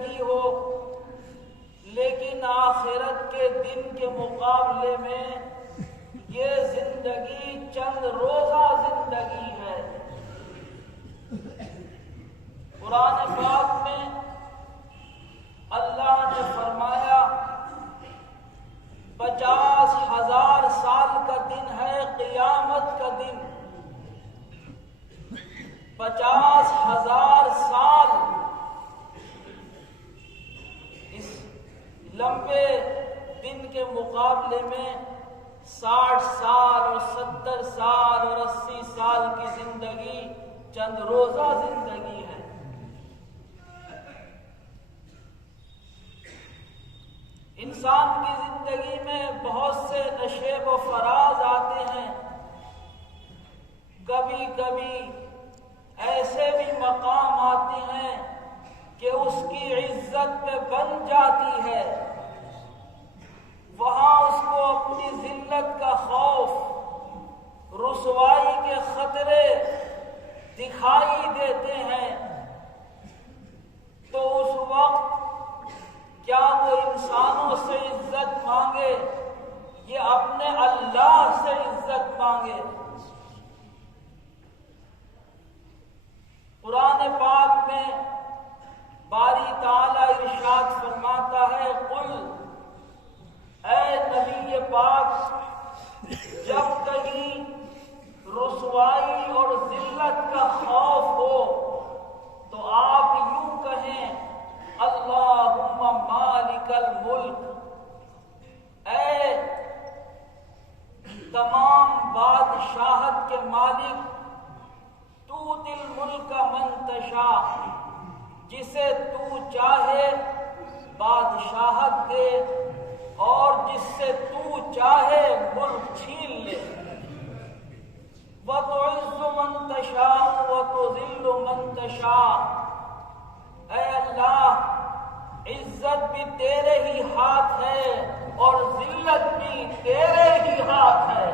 زندگی ہو، لیکن آخرت کے دن کے مقابلے میں یہ زندگی چند روزہ زندگی ہے۔ قرآن پاک میں اللہ نے فرمایا 50,000 سال کا دن ہے قیامت کا دن۔ 50,000 سال اس لمبے دن کے مقابلے میں 60 سال اور 70 سال اور 80 سال کی زندگی چند روزہ زندگی ہے۔ انسان کی زندگی میں بہت سے نشیب و فراز آتے ہیں، کبھی کبھی ایسے بھی مقام آتے ہیں کہ اس کی عزت پہ بن جاتی ہے، وہاں اس کو اپنی ذلت کا خوف، رسوائی کے خطرے دکھائی دیتے ہیں، تو اس وقت کیا وہ انسانوں سے عزت مانگے یا اپنے اللہ سے عزت مانگے؟ قرآن پاک میں باری تعالیٰ ارشاد فرماتا ہے، قل اے نبی پاک، جب کہیں رسوائی اور ذلت کا خوف ہو تو آپ یوں کہیں، اللہم مالک الملک، اے تمام بادشاہت کے مالک، تؤتی الملک من تشاء، جسے تو چاہے بادشاہت دے اور جس سے تو چاہے ملک چھین لے، وتعز من تشاء وتذل من تشاء، اے اللہ عزت بھی تیرے ہی ہاتھ ہے اور ذلت بھی تیرے ہی ہاتھ ہے،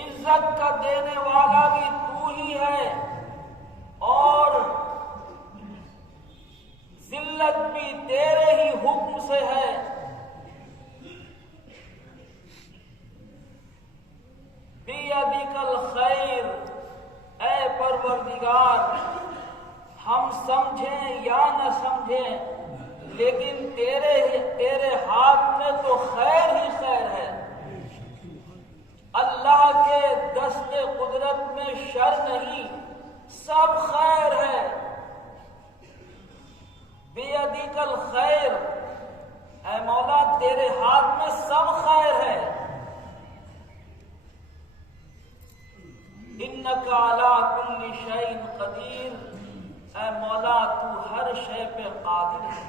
عزت کا دینے والا بھی تو ہی ہے اور ذلت بھی تیرے ہی حکم سے ہے۔ بیدک الخیر، اے پروردگار، ہم سمجھیں یا نہ سمجھیں لیکن تیرے ہاتھ میں تو خیر ہی خیر ہے، اللہ کے دست قدرت میں شر نہیں، سب خیر ہے۔ بیدک الخیر، اے مولا تیرے ہاتھ میں سب خیر ہے، انک علی کل شیء قدیر، اے مولا تو ہر شے پہ قادر ہے۔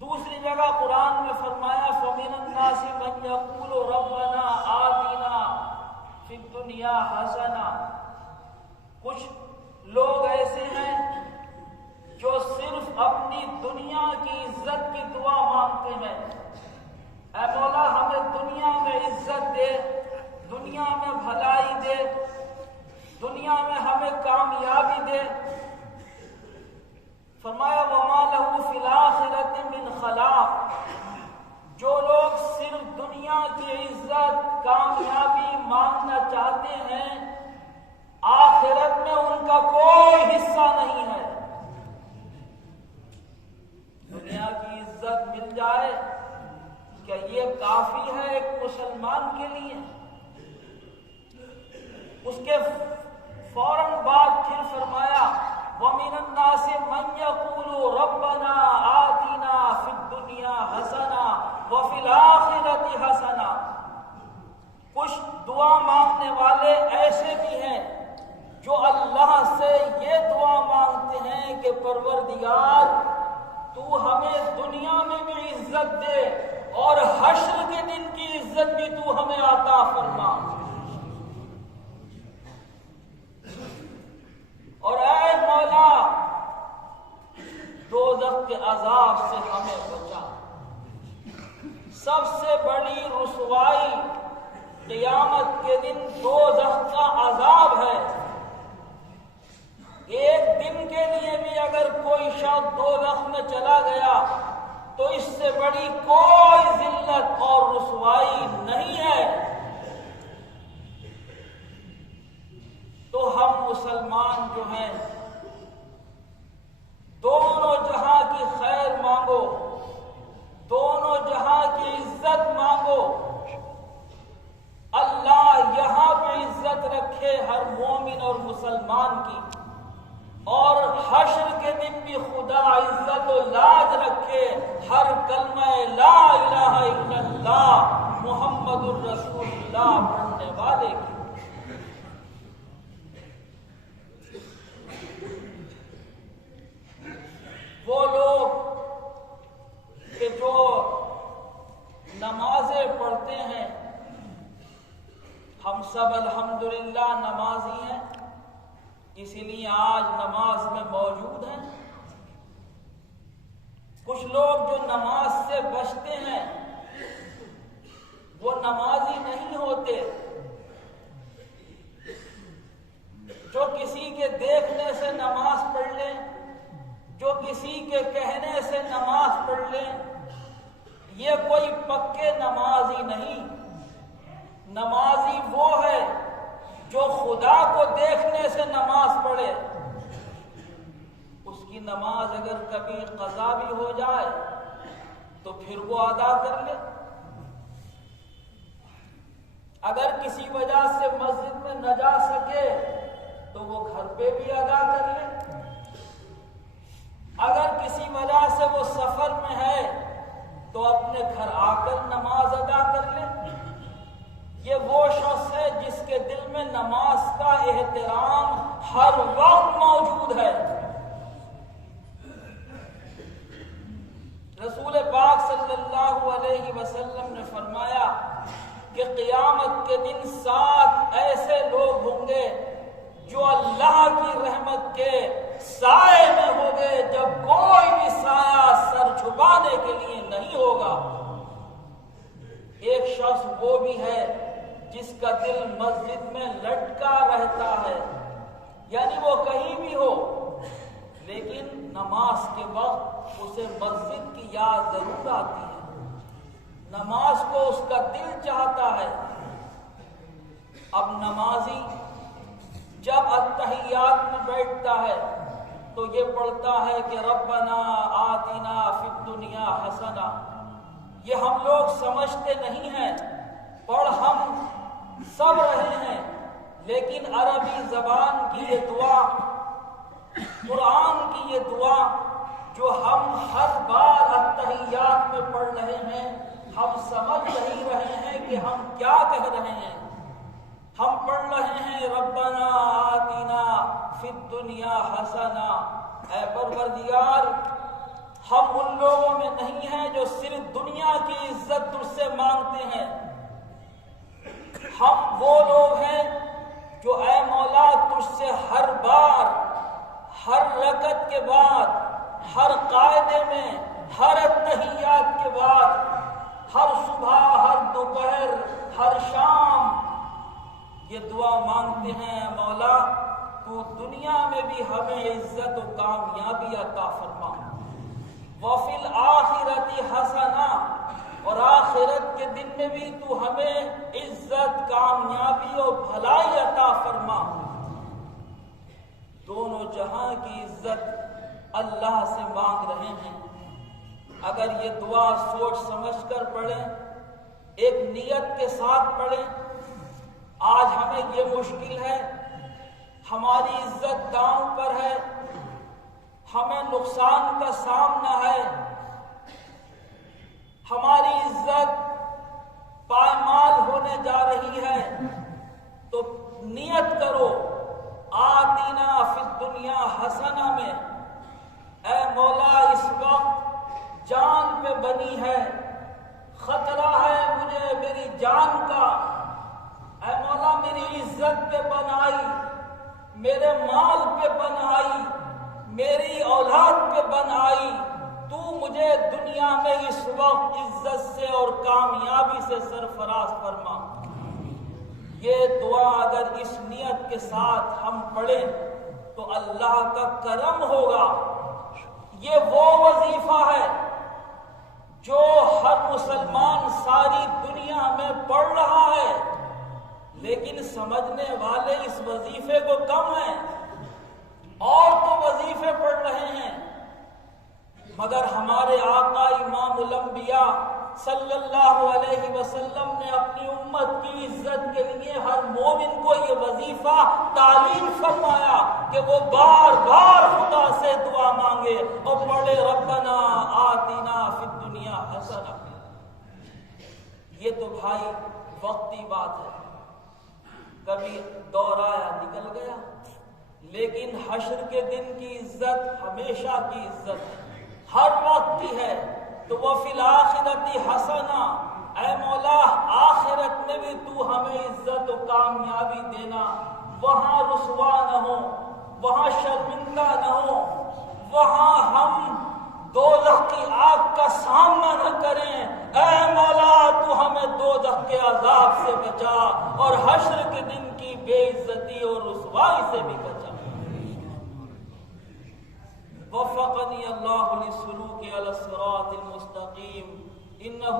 دوسری جگہ قرآن میں فرمایا فَمِنَ النَّاسِ مَن يَقُولُ رَبَّنَا آتِنَا فِي الدُّنْيَا حَسَنَةً، کچھ لوگ ایسے ہیں جو صرف اپنی دنیا کی عزت کی دعا مانگتے ہیں، اے مولا ہمیں دنیا میں عزت دے، دنیا میں بھلائی دے، دنیا میں ہمیں کامیابی دے۔ فرمایا وَمَا لَهُ فِي الْآخِرَةِ مِنْ خَلَاقٍ، جو لوگ صرف دنیا کی عزت کامیابی مانگنا چاہتے ہیں، آخرت میں ان کا کوئی حصہ نہیں ہے۔ دنیا کی عزت مل جائے کیا یہ کافی ہے ایک مسلمان کے لیے؟ اس کے فوراً بعد پھر فرمایا وَمِنَ النَّاسِ مَن يَقُولُ رَبَّنَا آتِنَا فِي الدُّنْيَا حَسَنَةً وَفِي الْآخِرَةِ حَسَنَةً، کچھ دعا مانگنے والے ایسے بھی ہیں جو اللہ سے یہ دعا مانگتے ہیں کہ پروردگار تو ہمیں دنیا میں بھی عزت دے اور حشر کے دن کی عزت بھی تو ہمیں عطا فرما، اور اے مولا دوزخ کے عذاب سے ہمیں بچا۔ سب سے بڑی رسوائی قیامت کے دن دوزخ کا عذاب ہے۔ وقت دوزخ میں چلا گیا تو اس سے بڑی کوئی ذلت اور رسوائی نہیں ہے۔ تو ہم مسلمان جو ہیں دونوں جہاں کی خیر مانگو، دونوں جہاں کی عزت مانگو، اللہ یہاں پہ عزت رکھے ہر مومن اور مسلمان کی، اور حشر کے دن بھی خدا عزت و لاج رکھے ہر کلمہ لا الہ الا اللہ محمد الرسول اللہ پڑھنے والے کی۔ وہ لوگ کہ جو نمازیں پڑھتے ہیں، ہم سب الحمدللہ نمازی ہیں، اسی لیے آج نماز میں موجود ہیں۔ کچھ لوگ جو نماز سے بچتے ہیں وہ نمازی نہیں ہوتے، جو کسی کے دیکھنے سے نماز پڑھ لیں، جو کسی کے کہنے سے نماز پڑھ لیں، یہ کوئی پکے نمازی نہیں۔ نمازی وہ ہے جو خدا کو دیکھنے سے نماز پڑھے، اس کی نماز اگر کبھی قضا بھی ہو جائے تو پھر وہ ادا کر لے، اگر کسی وجہ سے مسجد میں نہ جا سکے تو وہ گھر پہ بھی ادا کر لے، اگر کسی وجہ سے وہ سفر میں ہے تو اپنے گھر آ کر نماز ادا کر لے۔ یہ وہ شخص ہے جس کے دل میں نماز کا احترام ہر وقت موجود ہے۔ رسول پاک صلی اللہ علیہ وسلم نے فرمایا کہ قیامت کے دن 7 ایسے لوگ ہوں گے جو اللہ کی رحمت کے سائے میں ہوں گے جب کوئی بھی سایہ سر چھپانے کے لیے نہیں ہوگا۔ ایک شخص وہ بھی ہے جس کا دل مسجد میں لٹکا رہتا ہے، یعنی وہ کہیں بھی ہو لیکن نماز کے وقت اسے مسجد کی یاد ضرور آتی ہے، نماز کو اس کا دل چاہتا ہے۔ اب نمازی جب التحیات میں بیٹھتا ہے تو یہ پڑھتا ہے کہ ربنا آتنا فی الدنیا حسنہ۔ یہ ہم لوگ سمجھتے نہیں ہیں، پڑھ ہم سب رہے ہیں، لیکن عربی زبان کی یہ دعا، قرآن کی یہ دعا جو ہم ہر بار التحیات میں پڑھ رہے ہیں، ہم سمجھ نہیں رہے ہیں کہ ہم کیا کہہ رہے ہیں۔ ہم پڑھ رہے ہیں ربنا آتنا فی الدنیا حسنہ، اے پروردگار ہم ان لوگوں میں نہیں ہیں جو صرف دنیا کی عزت تجھ سے مانگتے ہیں، ہم وہ لوگ ہیں جو اے مولا تجھ سے ہر بار، ہر رکعت کے بعد، ہر قاعدے میں، ہر تحیات کے بعد، ہر صبح، ہر دوپہر، ہر شام یہ دعا مانگتے ہیں مولا تو دنیا میں بھی ہمیں عزت و کامیابی عطا فرما، وفی الآخرۃ حسنہ، اور آخرت کے دن میں بھی تو ہمیں عزت، کامیابی اور بھلائی عطا فرما۔ دونوں جہاں کی عزت اللہ سے مانگ رہے ہیں۔ اگر یہ دعا سوچ سمجھ کر پڑھیں، ایک نیت کے ساتھ پڑھیں۔ آج ہمیں یہ مشکل ہے، ہماری عزت داؤں پر ہے، ہمیں نقصان کا سامنا ہے، ہماری عزت پائمال ہونے جا رہی ہے، تو نیت کرو آتینا فی الدنیا حسنہ میں، اے مولا اس وقت جان پہ بنی ہے، خطرہ ہے مجھے میری جان کا، اے مولا میری عزت پہ بنائی، میرے مال پہ بنائی، میری اولاد پہ بنائی، تو مجھے دنیا میں اس وقت عزت سے اور کامیابی سے سرفراز فرما۔ یہ دعا اگر اس نیت کے ساتھ ہم پڑھیں تو اللہ کا کرم ہوگا، یہ وہ وظیفہ ہے جو ہر مسلمان ساری دنیا میں پڑھ رہا ہے، لیکن سمجھنے والے اس وظیفے کو کم ہیں۔ اور تو وظیفے پڑھ رہے ہیں، مگر ہمارے آقا امام الانبیاء صلی اللہ علیہ وسلم نے اپنی امت کی عزت کے لیے ہر مومن کو یہ وظیفہ تعلیم فرمایا کہ وہ بار بار خدا سے دعا مانگے اور پڑھے ربنا آتنا فی الدنیا حسنہ۔ یہ تو بھائی وقتی بات ہے، کبھی دور آیا نکل گیا، لیکن حشر کے دن کی عزت ہمیشہ کی عزت ہے، ہر وقت کی ہے۔ تو وہ فی الآخرۃ حسنہ، اے مولا آخرت میں بھی تو ہمیں عزت و کامیابی دینا، وہاں رسوا نہ ہو، وہاں شرمندہ نہ ہو، وہاں ہم دوزخ کی آگ کا سامنا نہ کریں۔ اے مولا تو ہمیں دوزخ کے عذاب سے بچا اور حشر کے دن کی بے عزتی اور رسوائی سے بھی بچا۔ وفقنی اللہ للسلوک علی الصراط المستقیم، انہ